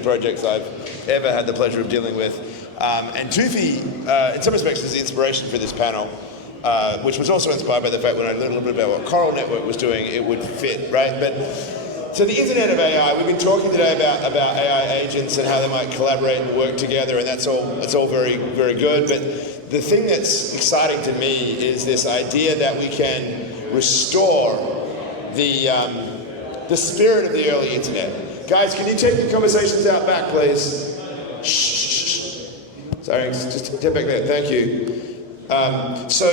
fascinating projects I've ever had the pleasure of dealing with. And Tufi, in some respects, is the inspiration for this panel, which was also inspired by the fact when I learned a little bit about what Coral Network was doing, it would fit, right? So the Internet of AI, we've been talking today about AI agents and how they might collaborate and work together, and it's all very, very good. But the thing that's exciting to me is this idea that we can restore the spirit of the early Internet. Guys, can you take the conversations out back, please? Shh. Sorry, just step back there. Thank you. So,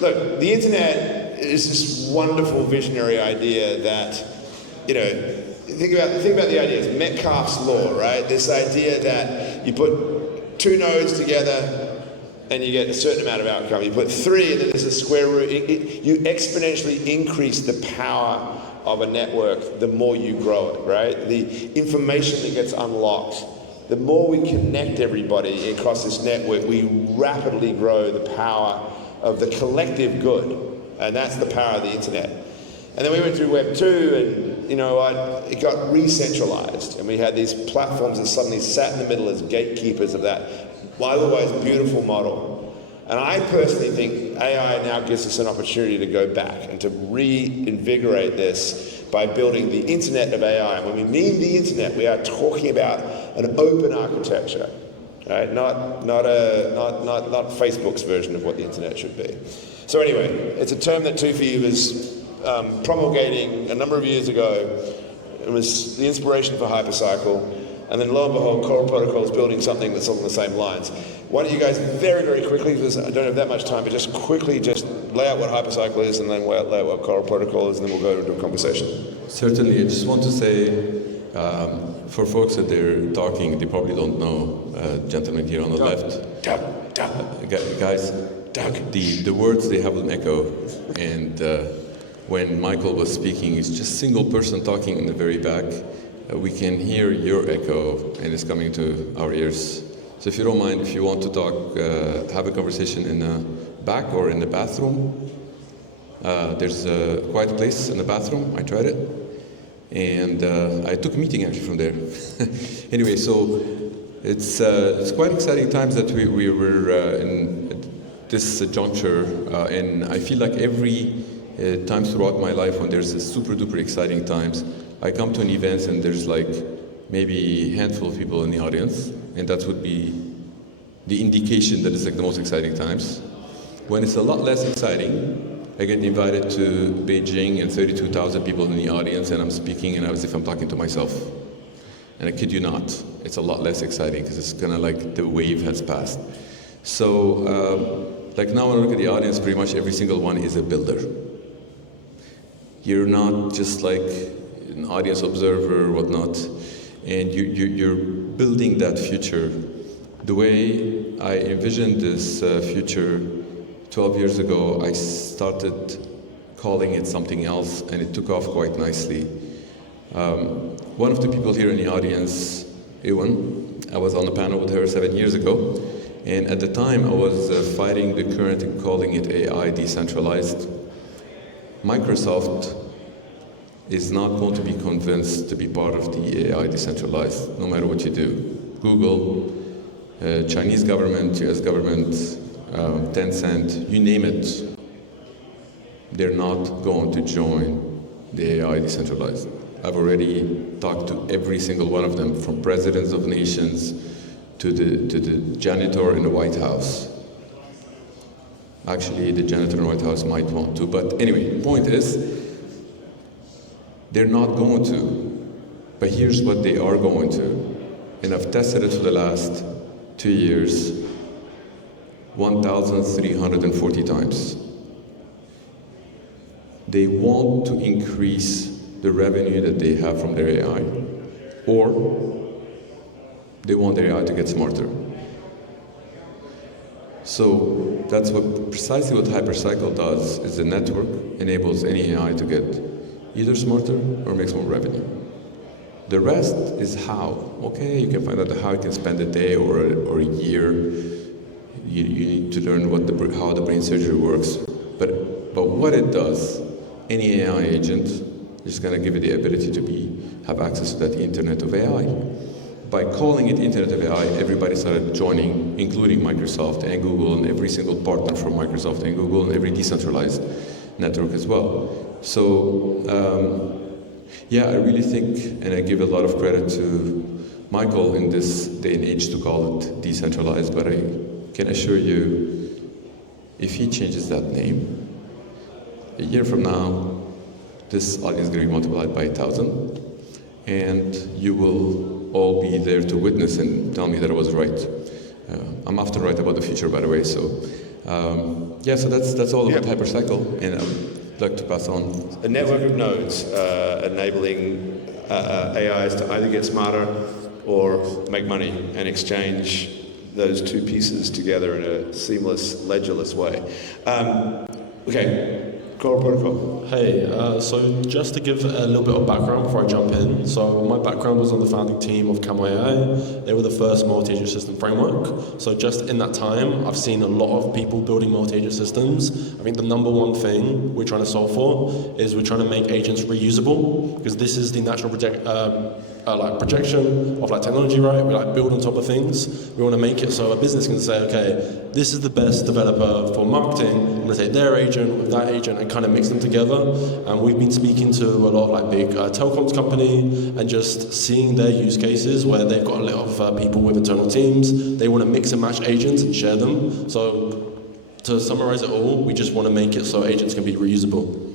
look, the Internet is this wonderful visionary idea that, you know, think about the idea. Metcalfe's law, right? This idea that you put two nodes together and you get a certain amount of outcome. You put three and then there's a square root. You exponentially increase the power of a network the more you grow it, right? The information that gets unlocked. The more we connect everybody across this network, we rapidly grow the power of the collective good. And that's the power of the Internet. And then we went through Web 2 and, you know, it got re-centralized. And we had these platforms that suddenly sat in the middle as gatekeepers of that otherwise beautiful model. And I personally think AI now gives us an opportunity to go back and to reinvigorate this by building the Internet of AI. And when we mean the Internet, we are talking about an open architecture, right? Not Facebook's version of what the Internet should be. So anyway, it's a term that Tufi was promulgating a number of years ago. It was the inspiration for Hypercycle. And then lo and behold, Coral Protocol is building something that's along the same lines. Why don't you guys very, very quickly, because I don't have that much time, but just quickly just lay out what Hypercycle is and then lay out what Coral Protocol is, and then we'll go into a conversation. Certainly. I just want to say, for folks that they're talking, they probably don't know, gentleman here on the left. Doug. Guys, the words, they have an echo. And when Michael was speaking, it's just a single person talking in the very back. We can hear your echo, and it's coming to our ears. So if you don't mind, if you want to talk, have a conversation in the back or in the bathroom. There's a quiet place in the bathroom. I tried it. And I took a meeting actually from there. Anyway, so it's quite exciting times that we were in this juncture. And I feel like every time throughout my life when there's a super duper exciting times, I come to an event and there's like maybe a handful of people in the audience, and that would be the indication that it's like the most exciting times. When it's a lot less exciting, I get invited to Beijing and 32,000 people in the audience, and I'm speaking and as if I'm talking to myself. And I kid you not, it's a lot less exciting because it's kind of like the wave has passed. So like now when I look at the audience, pretty much every single one is a builder. You're not just like an audience observer or whatnot, and you're building that future. The way I envisioned this future 12 years ago, I started calling it something else, and it took off quite nicely. One of the people here in the audience, Ewan, I was on the panel with her 7 years ago, and at the time I was fighting the current and calling it AI decentralized. Microsoft is not going to be convinced to be part of the AI decentralized, no matter what you do. Google, Chinese government, US government, Tencent, you name it, they're not going to join the AI decentralized. I've already talked to every single one of them, from presidents of nations to the janitor in the White House. Actually, the janitor in the White House might want to, but anyway, point is, they're not going to, but here's what they are going to. And I've tested it for the last 2 years, 1,340 times. They want to increase the revenue that they have from their AI, or they want their AI to get smarter. So that's precisely what Hypercycle does, is the network enables any AI to get either smarter or makes more revenue. The rest is how. Okay, you can find out how you can spend a day or a year. You need to learn how the brain surgery works. But what it does, any AI agent is going to give you the ability to have access to that Internet of AI. by calling it Internet of AI, everybody started joining, including Microsoft and Google and every single partner from Microsoft and Google and every decentralized network as well. So yeah, I really think, and I give a lot of credit to Michael in this day and age to call it decentralized, but I can assure you, if he changes that name, a year from now, this audience is going to be multiplied by 1,000, and you will all be there to witness and tell me that I was right. I'm often right about the future, by the way, so yeah, so that's all about Hypercycle, and I'd like to pass on. A network of nodes enabling AIs to either get smarter or make money and exchange those two pieces together in a seamless, ledgerless way. Okay. Core protocol. Hey, so just to give a little bit of background before I jump in. So my background was on the founding team of Camo AI. They were the first multi-agent system framework. So just in that time, I've seen a lot of people building multi-agent systems. I think the number one thing we're trying to solve for is we're trying to make agents reusable, because this is the natural projection of technology, right? We build on top of things. We want to make it so a business can say, okay, this is the best developer for marketing. I'm going to take their agent with that agent and kind of mix them together. And we've been speaking to a lot of big telecoms company and just seeing their use cases where they've got a lot of people with internal teams. They want to mix and match agents and share them. So to summarize it all, we just want to make it so agents can be reusable.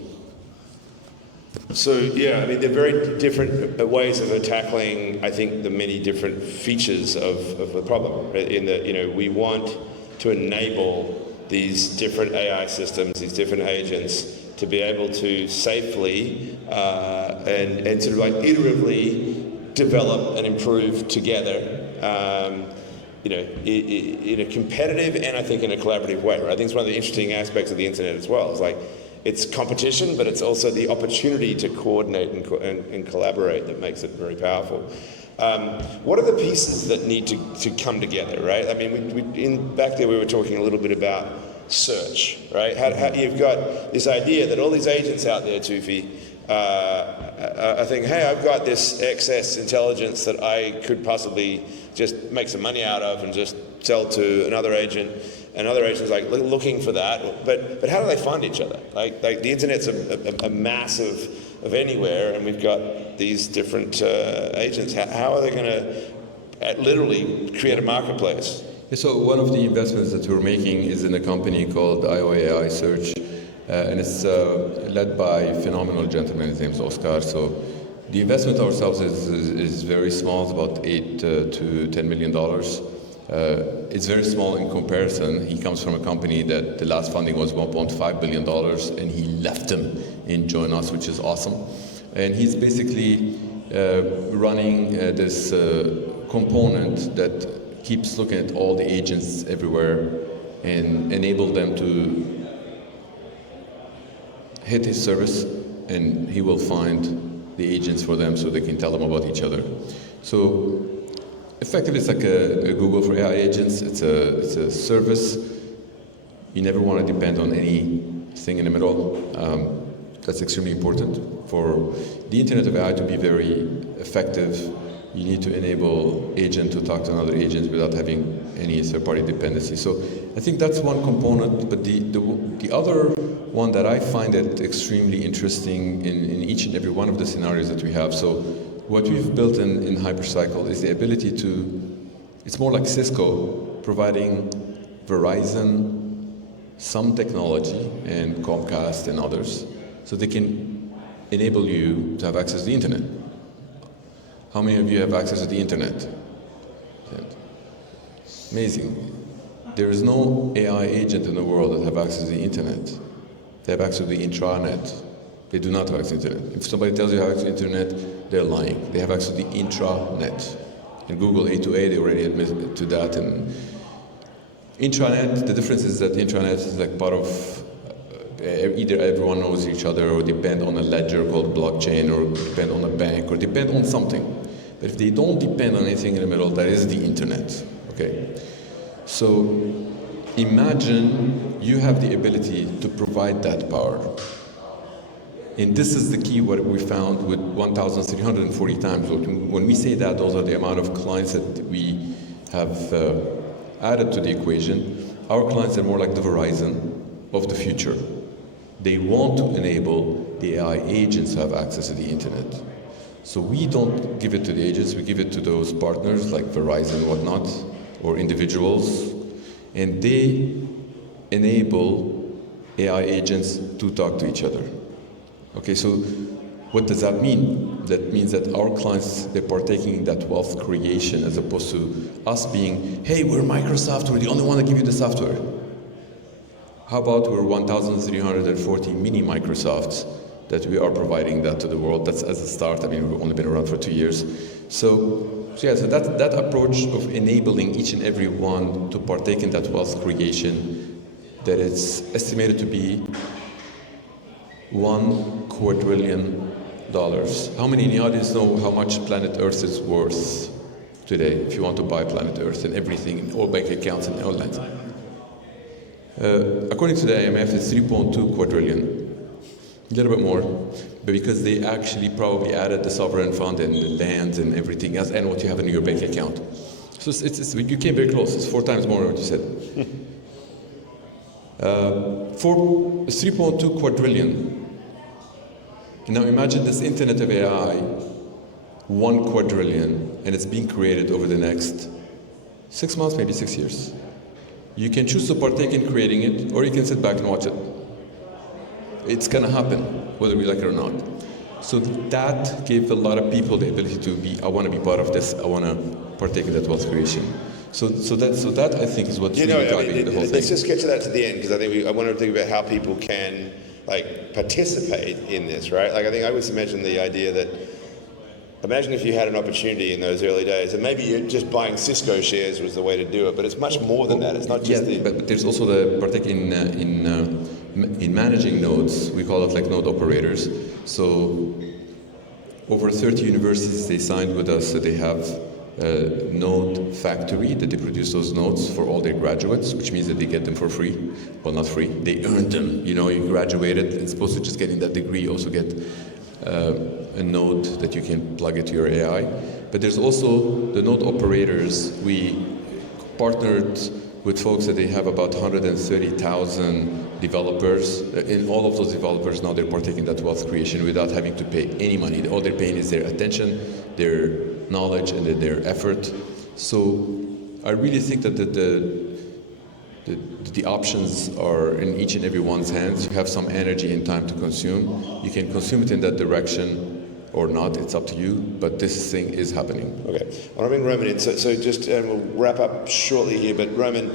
So yeah, I mean, they're very different ways of tackling, I think, the many different features of the problem. In that, we want to enable these different AI systems, these different agents, to be able to safely and sort of iteratively develop and improve together, in a competitive and I think in a collaborative way. Right? I think it's one of the interesting aspects of the internet as well. It's it's competition, but it's also the opportunity to coordinate and collaborate that makes it very powerful. What are the pieces that need to come together, right? I mean, back there we were talking a little bit about search, right? How you've got this idea that all these agents out there, Tufi, I think, hey, I've got this excess intelligence that I could possibly just make some money out of and just sell to another agent. Another agent's looking for that, but how do they find each other? Like the internet's a massive of anywhere, and we've got these different agents. How are they going to literally create a marketplace? So one of the investments that we're making is in a company called IOAI Search, and it's led by a phenomenal gentleman. His name's Oscar. So the investment ourselves is very small. It's about $8 to $10 million. It's very small in comparison. He comes from a company that the last funding was $1.5 billion, and he left them and joined us, which is awesome. And he's basically running this component that keeps looking at all the agents everywhere and enable them to hit his service, and he will find the agents for them so they can tell them about each other. So effectively, it's like a Google for AI agents. It's a service. You never want to depend on anything in the middle. That's extremely important. For the Internet of AI to be very effective, you need to enable agent to talk to another agent without having any third-party dependency. So I think that's one component, but the other one that I find it extremely interesting in each and every one of the scenarios that we have. So what we've built in Hypercycle is the ability to, it's more like Cisco providing Verizon some technology and Comcast and others, so they can enable you to have access to the internet. How many of you have access to the internet? Amazing. There is no AI agent in the world that have access to the internet. They have access to the intranet. They do not have access to the internet. If somebody tells you they have access to the internet, they're lying. They have access to the intranet. In Google A2A, they already admitted to that. And intranet, the difference is that the intranet is like part of either everyone knows each other or depend on a ledger called blockchain or depend on a bank or depend on something. But if they don't depend on anything in the middle, that is the internet. Okay? So imagine you have the ability to provide that power. And this is the key, what we found with 1,340 times. When we say that, those are the amount of clients that we have added to the equation. Our clients are more like the Verizon of the future. They want to enable the AI agents to have access to the internet. So we don't give it to the agents, we give it to those partners like Verizon and whatnot, or individuals, and they enable AI agents to talk to each other. Okay, so what does that mean? That means that our clients, they're partaking in that wealth creation as opposed to us being, hey, we're Microsoft, we're the only one that give you the software. How about we're 1,340 mini Microsofts that we are providing that to the world? That's as a start. I mean, we've only been around for 2 years. So that approach of enabling each and every one to partake in that wealth creation, that it's estimated to be $1 quadrillion. How many in the audience know how much planet Earth is worth today? If you want to buy planet Earth and everything, all bank accounts and all that. According to the IMF, it's 3.2 quadrillion. A little bit more, but because they actually probably added the sovereign fund and the lands and everything else, and what you have in your bank account. So you came very close. It's 4 times more than what you said. 3.2 quadrillion. Now imagine this Internet of AI, 1 quadrillion, and it's being created over the next 6 months, maybe 6 years. You can choose to partake in creating it, or you can sit back and watch it. It's going to happen, whether we like it or not. So that gave a lot of people the ability to be, I want to be part of this, I want to partake in that wealth creation. So that I think is what's really driving the whole thing. Let's just get to that to the end, because I think I want to think about how people can participate in this, right? I think I always imagine the idea that, imagine if you had an opportunity in those early days, and maybe you're just buying Cisco shares was the way to do it, but it's much more than that. It's not just but there's also the partake in managing nodes. We call it like node operators. So over 30 universities, they signed with us that they have a node factory that they produce those nodes for all their graduates, which means that they get them for free. Well, not free, they earned them. You know, you graduated, it's supposed to just getting that degree, you also get a node that you can plug into your AI. But there's also the node operators. We partnered with folks that they have about 130,000 developers. And all of those developers now, they're partaking in that wealth creation without having to pay any money. All they're paying is their attention, their knowledge, and their effort. So I really think that the options are in each and every one's hands. You have some energy and time to consume. You can consume it in that direction or not, it's up to you, but this thing is happening. Okay, I want to bring Roman in, so just, and we'll wrap up shortly here, but Roman,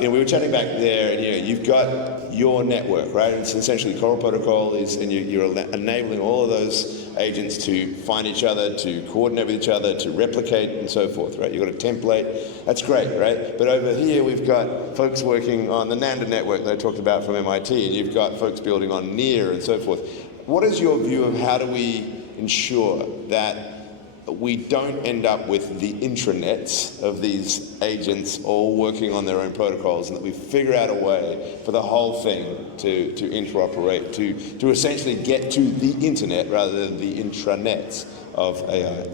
we were chatting back there, and you've got your network, right? It's essentially Coral Protocol and you're enabling all of those agents to find each other, to coordinate with each other, to replicate and so forth, right? You've got a template, that's great, right? But over here we've got folks working on the NANDA network that I talked about from MIT, and you've got folks building on NEAR and so forth. What is your view of how do we ensure that we don't end up with the intranets of these agents all working on their own protocols, and that we figure out a way for the whole thing to interoperate, to essentially get to the internet rather than the intranets of AI?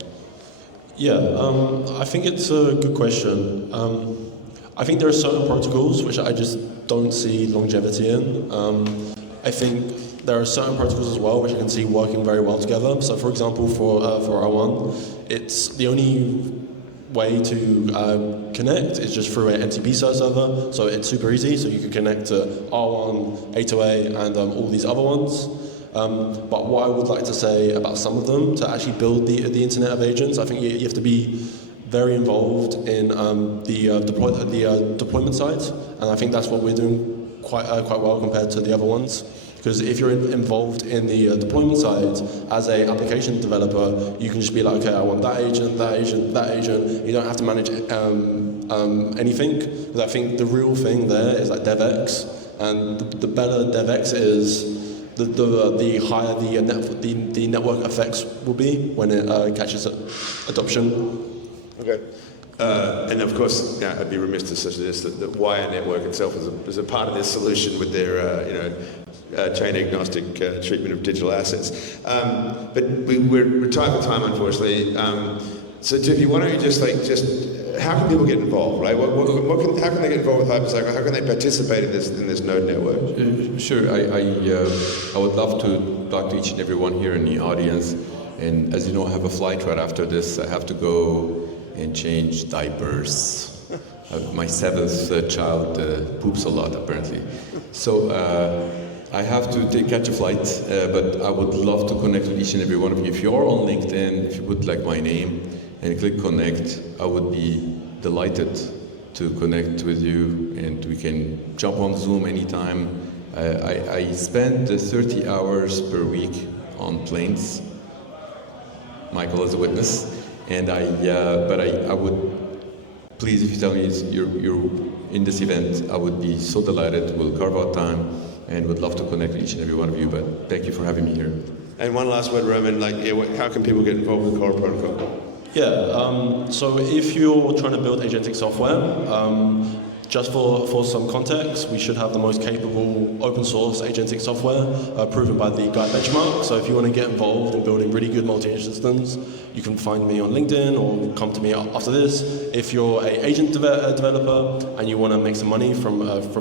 Yeah, I think it's a good question. I think there are certain protocols which I just don't see longevity in. I think there are certain protocols as well which I can see working very well together. So, for example, for R1, it's the only way to connect is just through an NTP server. So it's super easy. So you can connect to R1, 808, and all these other ones. But what I would like to say about some of them, to actually build the Internet of Agents, I think you have to be very involved in the deployment side, and I think that's what we're doing quite well compared to the other ones. Because if you're involved in the deployment side as an application developer, you can just be like, okay, I want that agent, that agent, that agent. You don't have to manage anything. Because I think the real thing there is like DevX, and the better DevX is, the higher the network effects will be when it catches adoption. Okay. And of course, I'd be remiss to suggest that Wire Network itself is a part of this solution with their, chain agnostic treatment of digital assets. But we're tight for time, unfortunately. So Tiffy, why don't you just how can people get involved, right? How can they get involved with Hypercycle? How can they participate in this node network? Sure, I would love to talk to each and every one here in the audience. And as you know, I have a flight right after this. I have to go and change diapers. My seventh child poops a lot, apparently. So I have to catch a flight, but I would love to connect with each and every one of you. If you're on LinkedIn, if you put like my name and click connect, I would be delighted to connect with you, and we can jump on Zoom anytime. I spend 30 hours per week on planes. Michael is a witness, and I would, please, if you tell me you're in this event, I would be so delighted. We'll carve out time and would love to connect with each and every one of you, but thank you for having me here. And one last word, Roman, how can people get involved with Core Protocol? Yeah, so if you're trying to build agentic software, just for some context, we should have the most capable open source agentic software proven by the Guide benchmark. So if you want to get involved in building really good multi-agent systems, you can find me on LinkedIn or come to me after this. If you're an agent developer and you want to make some money from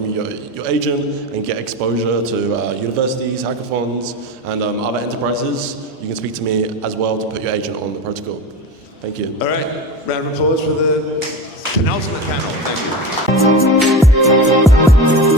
your agent and get exposure to universities, hackathons, and other enterprises, you can speak to me as well to put your agent on the protocol. Thank you. All right, round of applause for the penultimate panel. Thank you.